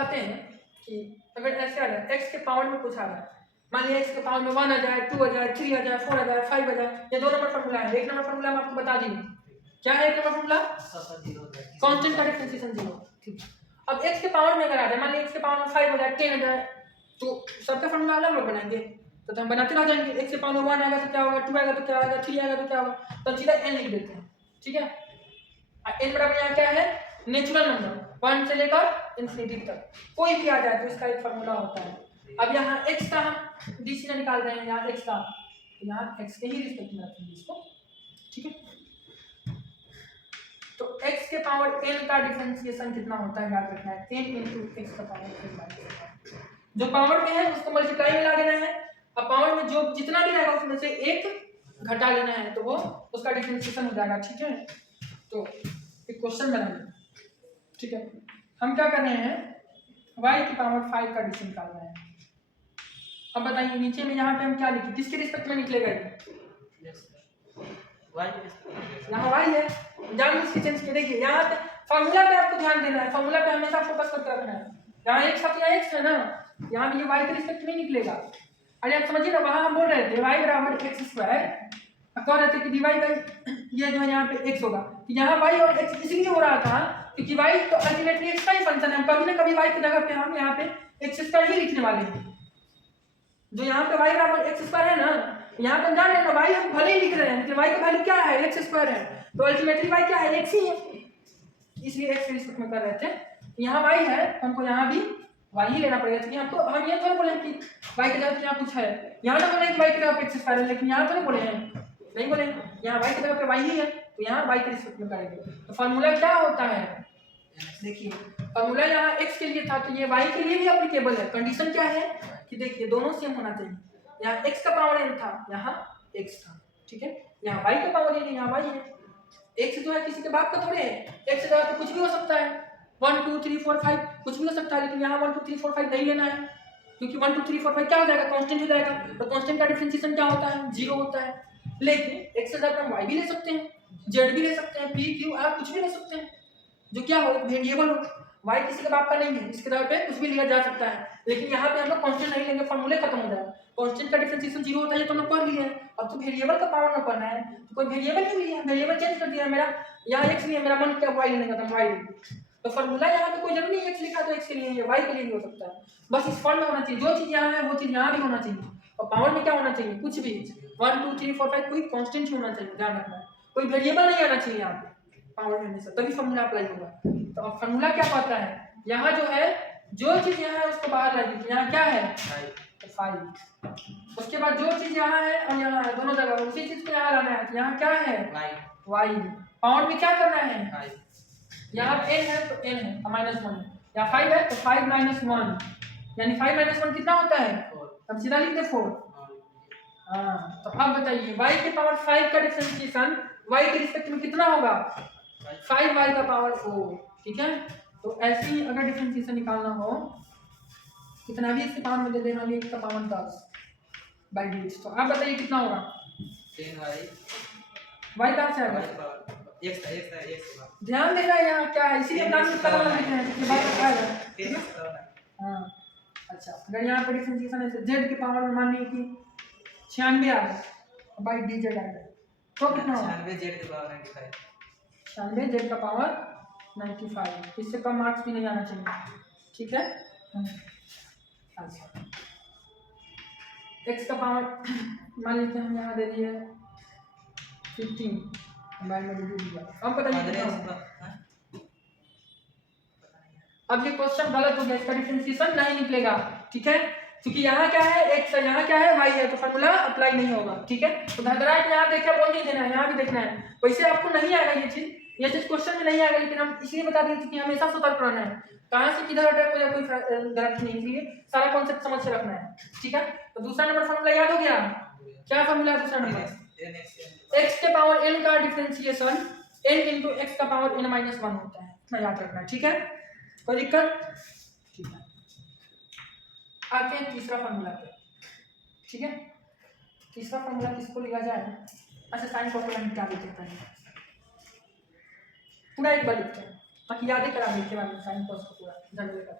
कहते हैं कि अगर ऐसे आ जाए x के पावर में कुछ आ रहा है, मान लिया x के पावर में 1 आ जाए, 2 आ जाए, 3 आ जाए, 4 आ जाए, 5 आ जाए, ये 2 नंबर फॉर्मूला है। 1 नंबर फॉर्मूला मैं आपको बता दी, क्या है 1 नंबर फॉर्मूला? कांस्टेंट का डिफरेंशिएशन 0। ठीक, अब x के पावर में अगर आ जाए, मान लिया x के पावर में 5 आ जाए, 10 आ जाए, तो सबका फॉर्मूला अलग अलग बनाएंगे, तो हम बनाते रह जाएंगे। x के पावर में 1 आएगा तो क्या होगा, 2 आएगा तो क्या होगा, 3 आएगा तो क्या होगा, तो सीधा n लिख देते हैं। ठीक है, n बराबर यहाँ क्या है, नेचुरल नंबर 1 से लेकर इंफिनिटी तक कोई भी आ जाए तो इसका एक फॉर्मूला होता है। अब यहाँ x का हम डिसीजन निकाल रहे हैं, यहाँ x का, यहाँ x के ही रिस्पेक्ट में रखेंगे इसको। ठीक है, तो x के पावर n का डिफरेंशिएशन कितना होता है, याद रखना है, n into x का पावर n। जो पावर में है उसको मल्टीप्लाई में ला देना है, अब पावर में जो जितना भी रहेगा उसमें से एक घटा लेना है, तो वो उसका डिफरेंशिएशन हो जाएगा। ठीक है, तो एक क्वेश्चन बनाएंगे। ठीक है, हम क्या कर रहे हैं, y की पावर 5 का डिफरेंस निकाल रहे हैं। अब बताइए नीचे में यहाँ पे हम क्या लिखें, किसके रिस्पेक्ट में निकलेगा ये? यहाँ y है, जान इसकी चेंज के देखिए, यहाँ पे फॉर्मूला पे आपको ध्यान देना है, फॉर्मूला पे हमेशा फोकस करके रखना है। यहाँ x है तो यहाँ x है ना, यहाँ भी ये y के रिस्पेक्ट में निकलेगा। अरे आप समझिए ना, वहाँ हम बोल रहे थे y बराबर x स्क्वायर, कह रहे थे कि dy बाई ये जो है यहाँ पे x होगा, तो यहाँ y और x इसलिए हो रहा था क्योंकि y तो अल्टीमेटली x का ही फंक्शन है, कभी ना कभी y की जगह पे हम यहाँ पे x स्क्वायर ही लिखने वाले हैं। जो यहाँ पे y बराबर x स्क्वायर है ना, यहाँ पे जान लेना y हम भले ही लिख रहे हैं, लेकिन y का वैल्यू क्या है, x स्क्वायर है, तो अल्टीमेटली y क्या है, x ही है, इसलिए x के रिस्पेक्ट में कर रहे थे। यहाँ y है, हमको यहाँ भी y ही लेना पड़ेगा, क्योंकि हमको हम ये थोड़ा बोले कि y की जगह पे यहाँ कुछ है, यहाँ ना बोले कि y की जगह पे x स्क्वायर है, लेकिन यहाँ थोड़ा बोले हैं, नहीं बोले, यहाँ y की जगह पे y ही है, तो यहाँ y के रिस्पेक्ट में करेंगे। तो फॉर्मूला क्या होता है, देखिए फॉर्मूला यहाँ x के लिए था, तो ये y के लिए भी एप्लीकेबल है। कंडीशन क्या है कि देखिए दोनों सेम होना चाहिए, यहाँ x का पावर n था, यहाँ x था। ठीक है, यहाँ y का पावर n है, यहाँ y है। x जो है किसी के बाप का थोड़े है, x जगह पे कुछ भी हो सकता है, 1 2 3 4 5 कुछ भी हो सकता है, लेकिन यहाँ 1 2 3 4 5 नहीं लेना है, क्योंकि 1 2 3 4 5 क्या हो जाएगा, कांस्टेंट हो जाएगा, तो कांस्टेंट का डिफरेंशिएशन क्या होता है, 0 होता है। लेकिन x जगह पे हम y भी ले सकते हैं, z भी ले सकते हैं, p q r कुछ भी ले सकते हैं, जो क्या हो, वेरिएबल हो। y किसी के बाप का नहीं है, इसके तौर पे कुछ भी लिया जा सकता है, लेकिन यहाँ पे हम लोग कांस्टेंट नहीं लेंगे, फॉर्मूले खत्म हो जाएगा। कांस्टेंट का डिफरेंशिएशन 0 होता है, ये तो हम लोग पढ़ लिए हैं। अब तो वेरिएबल का पावर में पढ़ना है, तो कोई वेरिएबल ही नहीं है, वेरिएबल चेंज कर दिया मेरा, यहाँ x नहीं है, मेरा मन क्या y लेने का था, y तो फॉर्मूला यहाँ पे कोई जरूरी नहीं x लिखा तो x के लिए, y के लिए भी हो सकता है, बस इस फॉर्म में होना चाहिए, जो चीज यहाँ है वो चीज यहाँ भी होना चाहिए। और पावर में क्या होना चाहिए, कुछ भी 1 2 3 4 5 कोई कांस्टेंट ही होना चाहिए, ध्यान रखना है, कोई वेरिएबल नहीं आना चाहिए यहाँ पे पावर में हमेशा, तभी फॉर्मूला अप्लाई होगा। तो अब फॉर्मूला क्या कहता है, यहाँ जो है जो चीज यहाँ है उसको बाहर ला दीजिए, यहाँ क्या है 5, उसके बाद जो चीज यहाँ है और यहाँ है दोनों जगह उसी चीज को यहाँ लाना है, तो यहाँ क्या है y, पावर में क्या करना है, यहाँ n है तो n है -1, यहाँ 5 है तो 5 - 1, यानी 5 - 1 कितना होता है, हम सीधा लिख दे 4। हाँ, तो अब बताइए y के पावर 5 का डिफरेंशिएशन y के रिस्पेक्ट में कितना होगा, 5y का पावर 4। ठीक है, तो ऐसे ही अगर डिफरेंशिएशन निकालना हो, कितना भी इसके पावर में दे देना, x का पावर 10/8, तो आप बताइए कितना होगा, 10y y कहाँ से आएगा, ध्यान देना यहाँ क्या है, इसीलिए नाम में कलम लिखे हैं कि बात क्या है। हाँ, अच्छा अगर यहाँ पर डिफरेंशिएशन है z के पावर में मान लीजिए कि 96 आ गया, बाई डी जेड आ गया, तो कितना होगा, 96 z का पावर 95, इससे कम मार्क्स भी नहीं आना चाहिए। ठीक है, अच्छा x का पावर मान लीजिए हम यहाँ दे दिए 15, अब बताइए अब ये क्वेश्चन गलत हो गया, इसका डिफरेंशिएशन नहीं निकलेगा। ठीक है, क्योंकि यहाँ क्या है x है, यहाँ क्या है y है, तो फॉर्मूला अप्लाई नहीं होगा। ठीक है, तो धड़धड़ाहट में यहाँ देखिए बोल नहीं देना है, यहाँ भी देखना है, वैसे आपको नहीं आएगा ये चीज क्वेश्चन में नहीं आएगा, लेकिन हम इसलिए बता दें क्योंकि हमेशा सतर्क रहना है, कहाँ से किधर अटैक हो जाए कोई गारंटी नहीं, इसलिए सारा कॉन्सेप्ट समझ के रखना है। ठीक है, तो दूसरा नंबर फॉर्मूला याद हो गया, क्या फॉर्मूला है दूसरा नंबर, x के पावर n का डिफरेंशिएशन n into x का पावर n - 1 होता है, इतना याद रखना है। ठीक है, कोई दिक्कत, ठीक है, आते हैं तीसरा फॉर्मूला पे। ठीक है, तीसरा फॉर्मूला किसको लिखा जाए, अच्छा साइन कॉस को क्या लिखते हैं, पूरा एक बार लिखते हैं ताकि याद करा देते हैं साइन कॉस को पूरा जल्दी कर।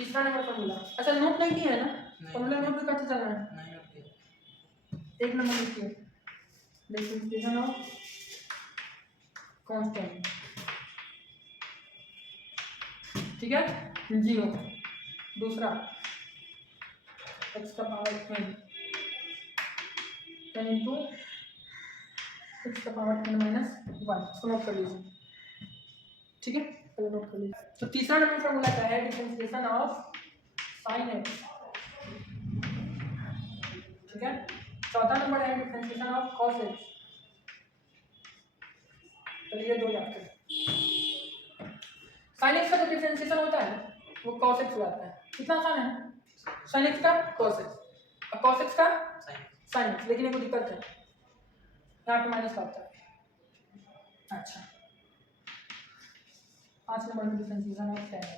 तीसरा नंबर फॉर्मूला, अच्छा नोट नहीं किया है ना, फॉर्मूला नोट भी करते चलना है। नहीं नोट किया। एक नंबर लिखिए, डिफरेंशिएशन ऑफ कांस्टेंट, ठीक है, 0। दूसरा x का पावर 10 इंटू x का पावर 10 माइनस 1, इसको नोट कर लीजिए, ठीक है, पहले नोट कर लीजिए। तो तीसरा नंबर फॉर्मूला क्या है, डिफरेंशिएशन ऑफ साइन x, ठीक है। चौथा नंबर है डिफरेंशिएशन ऑफ कॉस x, चलिए दो याद करें। साइन x का जो डिफरेंशिएशन होता है वो कॉस x हो जाता है, कितना आसान है, साइन x का कॉस x और कॉस x का साइन x, लेकिन एक दिक्कत है, यहाँ पे माइनस का होता है। अच्छा, 5 नंबर में डिफरेंशिएशन ऑफ tan x,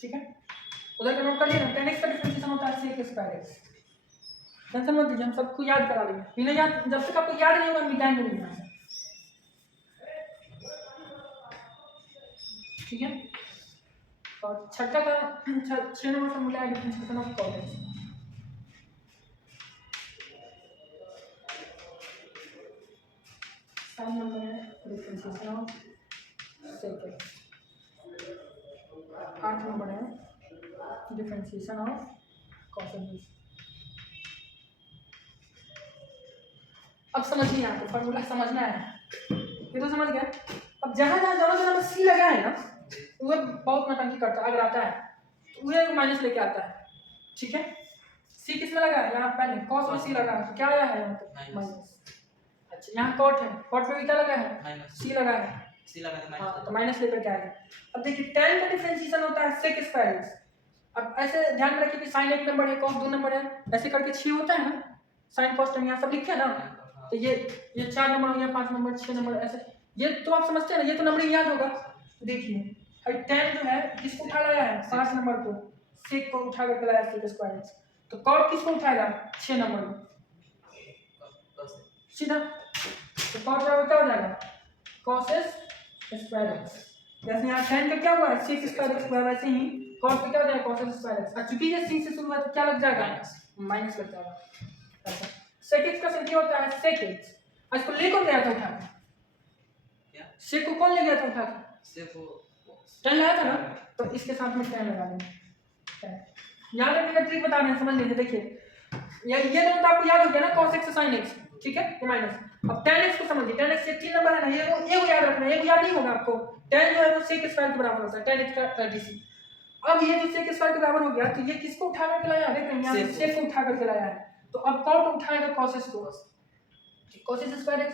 ठीक है, उधर का नोट कर लिया ना, tan x का डिफरेंशिएशन होता है sec स्क्वायर x, टेंशन मत लीजिए, हम सबको याद करा लेंगे, बिना याद, जब तक आपको याद नहीं होगा मिटाएंगे नहीं यहाँ से, ठीक है। और छठा का 6 नंबर फॉर्मूला है डिफरेंशिएशन ऑफ cos x, सात नंबर है differentiation of sec x, 8 number है डिफरेंशिएशन ऑफ cos x। अब समझिए, यहाँ पे फॉर्मूला समझना है, ये तो समझ गया। अब जहाँ जहाँ दोनों जगह में सी लगा है ना, वह बहुत नौटंकी करता है, अगर आता है तो वह माइनस लेके आता है, ठीक है। सी किसमें लगा है, यहाँ पहले कॉस में सी लगा है, तो क्या आया है यहाँ पे माइनस। अच्छा, यहाँ कॉट है, कॉट पे भी क्या लगा है, सी लगा है, सी लगा है हाँ, तो माइनस लेकर क्या आएगा। अब देखिए tan का डिफरेंशिएशन होता है sec स्क्वायर x, अब ऐसे ध्यान में रखिए कि sin 1 नंबर है, cos 2 नंबर है, ऐसे करके 6 होता है ना, sin cos tan यहाँ सब लिखे है ना, तो ये 4 नंबर हो गया, 5 नंबर, 6 नंबर, ऐसे ये तो आप समझते हैं ना, ये तो नंबर याद होगा। देखिए tan जो है किसको उठा लाया है, 5 नंबर को, sec को उठा कर लाया sec स्क्वायर x, तो cot किसको उठाएगा, 6 नंबर को सीधा, तो cot बराबर क्या हो जाएगा, cos स्क्वायर x, जैसे यहाँ tan का क्या हुआ है sec स्क्वायर x, वैसे ही cot का क्या हो जाएगा cos स्क्वायर x, चूंकि ये c से शुरू है तो क्या लग जाएगा, माइनस लग जाएगा। अच्छा, sec x का संख्या होता है sec x, इसको ले कौन गया था उठा के, sec को कौन ले गया था उठा के, tan लाया था ना, तो इसके साथ में tan लगा देंगे। याद रखने का ट्रिक बता रहे हैं, समझ लीजिए। देखिए ये दोनों तो आपको याद हो गया ना, cos x से sin x, ठीक है, ये माइनस। अब tan x को समझिए, tan x ये 3 नंबर है ना, ये याद रखना है, ये याद नहीं होगा आपको, tan जो है वो sec स्क्वायर के बराबर होता है, tan x का dt। अब ये जो sec स्क्वायर के बराबर हो गया, तो ये किसको उठा करके लाया, देख रहे हैं यहाँ sec को उठा करके लाया है, तो अब cot उठाएगा cos x को, cos स्क्वायर x,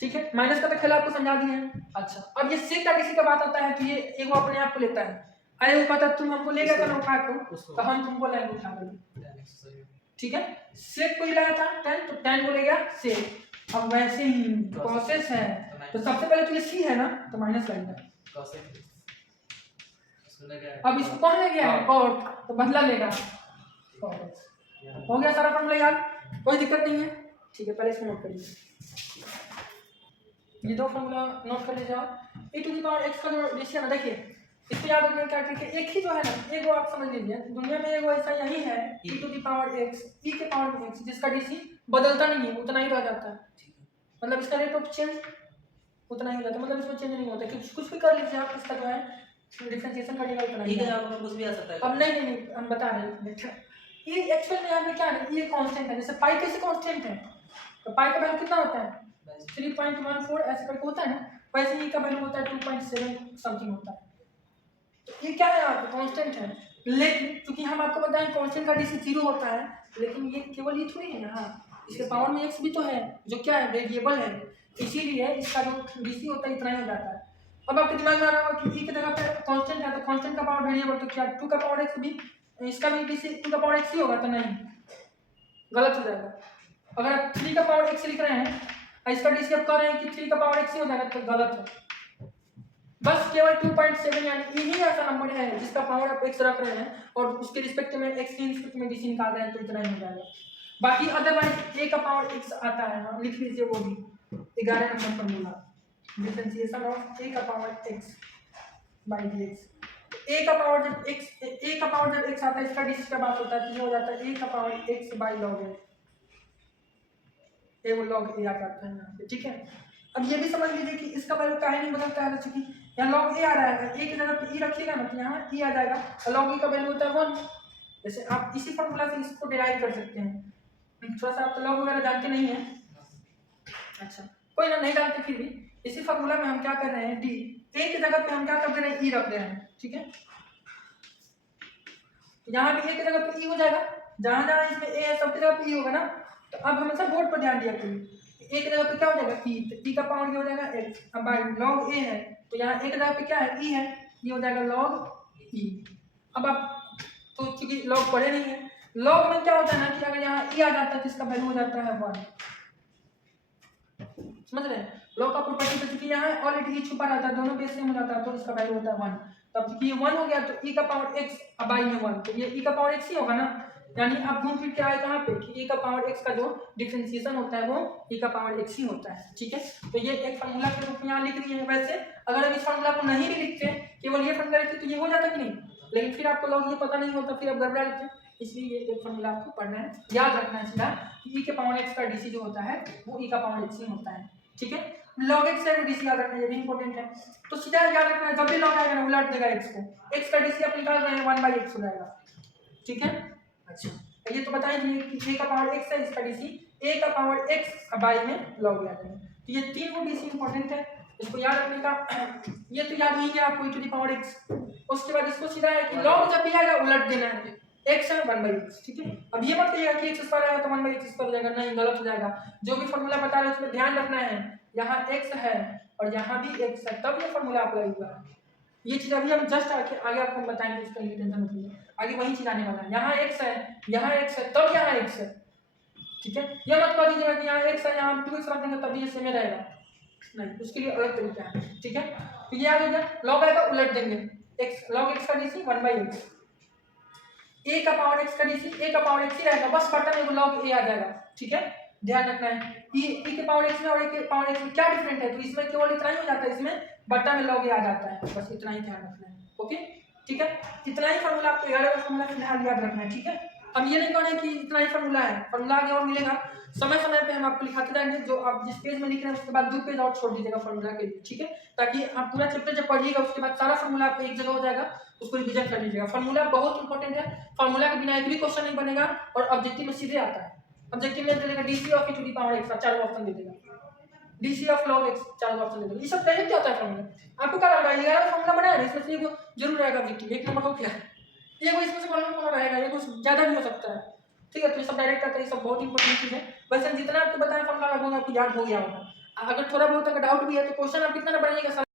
ठीक है, माइनस का तो खेला आपको समझा दिए हैं। अच्छा, अब ये sec का किसी का बात आता है तो ये एक वो अपने आप को लेता है, अरे वो पता तुम हमको ले गए थे ना उठा को, तो हम तुमको लेंगे उठा करके, ठीक है, sec को ही लाया था tan, तो tan को ले गया sec। अब वैसे ही cos x है, तो सबसे पहले तो ये c है ना, तो माइनस लगेगा, अब इसको कौन ले गया है, cot, तो बदला लेगा cot x। हो गया सारा फॉर्मूला याद, कोई दिक्कत नहीं है, ठीक है, पहले इसको नोट कर लीजिए, ये दो फॉर्मूला नोट कर लीजिए आप। e to the power x का जो रेशियो है, देखिए इसको याद रखने क्या ट्रिक है, एक ही जो है ना, एगो आप समझ लीजिए, दुनिया में एगो ऐसा यही है e to the power x, e के पावर में x, जिसका डीसी बदलता नहीं है, उतना ही रह जाता है, मतलब इसका रेट ऑफ चेंज उतना ही रहता है, मतलब इसमें चेंज नहीं होता, कि कुछ भी कर लीजिए आप, इसका जो है डिफरेंशिएशन करिएगा उतना ही, कुछ भी आ सकता है। अब नहीं हम बता रहे हैं, ये एक्चुअल में यहाँ पे क्या है, ये कांस्टेंट है, जैसे पाई कैसे कांस्टेंट है, तो पाई का वैल्यू कितना होता है 3.14 ऐसे करके होता है ना, वैसे ही का वैल्यू होता है 2.7 समथिंग होता है, तो ये क्या है यहाँ पे कांस्टेंट है। लेकिन क्योंकि हम आपको बताएं कांस्टेंट का डीसी 0 होता है, लेकिन ये केवल ये थोड़ी है यहाँ, इसके पावर में x भी तो है जो क्या है, वेरिएबल है, इसीलिए इसका जो डीसी होता है इतना ही हो जाता है। अब आपके दिमाग में आ रहा होगा कि e की जगह पे कांस्टेंट है, तो कांस्टेंट का पावर वेरिएबल, तो क्या 2 का पावर x भी, इसका भी डीसी 2 का पावर x ही होगा, तो नहीं, गलत हो जाएगा। अगर आप 3 का पावर x लिख रहे हैं, इसका डीसी आप कह रहे हैं कि 3 का पावर x ही हो जाएगा, तो गलत है। बस केवल 2.7 यानी यही ऐसा नंबर है जिसका पावर आप x रख रहे हैं और उसके रिस्पेक्ट में x की रिस्पेक्ट में डीसी निकाल रहे हैं, तो इतना ही हो जाएगा। बाकी अदरवाइज a का पावर x आता है, हम लिख लीजिए वो भी 11 number formula, differentiation of a का power x, by D X. A का पावर जब एक्स आता है, इसका डी का बात होता है तो ये हो जाता है ए का पावर एक्स बाई लॉग ए, वो लॉग ए आ जाता है यहाँ पे, ठीक है। अब ये भी समझ लीजिए कि इसका वैल्यू काहे नहीं बदलता है, जैसे कि यहाँ लॉग ए आ रहा है, ए की जगह पे ई रखिएगा ना तो यहाँ ई आ जाएगा, और लॉग ई का वैल्यू होता है 1। जैसे आप इसी फॉर्मूला से इसको डिराइव कर सकते हैं। थोड़ा सा आप तो लॉग वगैरह जानते नहीं है, अच्छा कोई ना, नहीं जानते फिर भी इसी फॉर्मूला में हम क्या कर रहे हैं, डी ए की जगह पे हम क्या कर दे रहे हैं, ई रख दे रहे हैं, ठीक है। यहाँ भी ए की जगह पे ई हो जाएगा, जहां जहां इसमें ए है सबकी जगह पे ई होगा ना। तो अब हमेशा बोर्ड पर ध्यान दिया करिए, ए की जगह पे क्या हो जाएगा ई, तो ई का पावर ये हो जाएगा एक्स, अब बाई लॉग ए है तो यहाँ ए की जगह पे क्या है, ई है, ये हो जाएगा लॉग ई। अब आप तो क्योंकि लॉग पढ़े नहीं है, लॉग में क्या होता है ना कि अगर यहाँ ई आ जाता है तो इसका वैल्यू हो जाता है 1, समझ रहे हैं। लॉग का प्रॉपर्टी तो चूंकि यहाँ ऑलरेडी ई छुपा रहता है, दोनों बेस सेम हो जाता है तो इसका वैल्यू होता है 1। तब चूंकि ये 1 हो गया तो ई का पावर एक्स बाई में 1, तो ये ई का पावर एक्स ही होगा ना, यानी आप घूम फिर के आए कहाँ पे कि e का पावर x का जो डिफरेंशिएशन होता है वो e का पावर x ही होता है, ठीक है। तो ये एक फार्मूला के रूप में यहाँ लिख दिए हैं। वैसे अगर हम इस फार्मूला को नहीं भी लिखते, केवल ये फार्मूला लिखते तो ये हो जाता कि नहीं, लेकिन फिर आपको लॉग ये पता नहीं होता, फिर आप गड़बड़ा लेते, इसलिए ये एक फार्मूला आपको पढ़ना है, याद रखना है सीधा कि e के पावर x का डीसी जो होता है वो e का पावर x ही होता है, ठीक है। log x है डीसी याद रखना, ये भी इंपॉर्टेंट है। तो सीधा याद रखना है, जब भी log आएगा ना उलट देगा x को, x का डीसी आप निकाल रहे हैं 1/x हो जाएगा, ठीक है। अच्छा ये तो बताएं कि a का पावर x है, इसका डीसी a का पावर x बाई में log आ जाएगा। तो ये तीन वो डीसी इंपॉर्टेंट है, इसको याद रखने का। ये तो याद नहीं है आपको e to the power x, उसके बाद इसको सीधा है कि log जब भी आएगा उलट देना है, x है 1/x, ठीक है। अब ये मत कहिएगा कि x स्क्वायर आएगा तो 1/x स्क्वायर हो जाएगा, नहीं गलत हो जाएगा। जो भी फॉर्मूला बता रहे हैं उसमें ध्यान रखना है, यहाँ x है और यहाँ भी x है, तब ये फॉर्मूला अप्लाई हुआ है। ये चीज अभी हम जस्ट आगे आपको बताएंगे, इसका लिए टेंशन मत लीजिए, आगे वही चीज आने वाला है। यहाँ x है, यहाँ x है, तब यहाँ x है, ठीक है। ये मत कह दीजिएगा कि यहाँ x है, यहाँ 2x रख देंगे तभी ये सेम रहेगा, नहीं, उसके लिए अलग तरीका है, ठीक है। तो ये आ गया log आएगा उलट देंगे, x log x का डीसी 1/x, a का पावर x का डीसी a का पावर x ही रहेगा, बस बटन में log a आ जाएगा, ठीक है। ध्यान रखना है e के पावर x में और a के पावर x में क्या डिफरेंट है, तो इसमें केवल इतना ही हो जाता है, इसमें बट्टा में log a आ जाता है, बस इतना ही ध्यान रखना है, ओके ठीक है। इतना ही फॉर्मूला आपको 11वां फॉर्मूला फिलहाल याद रखना है, ठीक है। हम ये नहीं कह रहे कि इतना ही फॉर्मूला है, फॉर्मूला आगे और मिलेगा, समय समय पे हम आपको लिखाते जाएंगे, जो आप जिस पेज में लिख रहे हैं उसके बाद 2 पेज और छोड़ दीजिएगा फॉर्मूला के लिए, ठीक है, ताकि आप पूरा चैप्टर जब पढ़िएगा उसके बाद सारा फॉर्मूला आपको एक जगह हो जाएगा, उसको रिवीजन कर लीजिएगा। फॉर्मूला बहुत इंपॉर्टेंट है, फॉर्मूला के बिना एक भी क्वेश्चन नहीं बनेगा, और ऑब्जेक्टिव में सीधे आता है। ऑब्जेक्टिव में दे देगा DC of e to the power x, चारों ऑप्शन दे देगा, डीसी ऑफ log x, चारों ऑप्शन दे देगा। ये सब पहले क्या होता है फॉर्मूला, आपको क्या लग रहा है 11वां फॉर्मूला बनाया है, इसमें से एगो जरूर रहेगा ऑब्जेक्टिव, एक नंबर हो गया, एगो इसमें से कौन रहेगा, एगो ज्यादा भी हो सकता है, ठीक है। तो ये सब डायरेक्ट आता है, ये सब बहुत इंपॉर्टेंट चीज है। वैसे जितना आपको बताया फॉर्मूला लगभग आपको याद हो गया होगा, अगर थोड़ा बहुत अगर डाउट भी है तो क्वेश्चन आप कितना बनाइएगा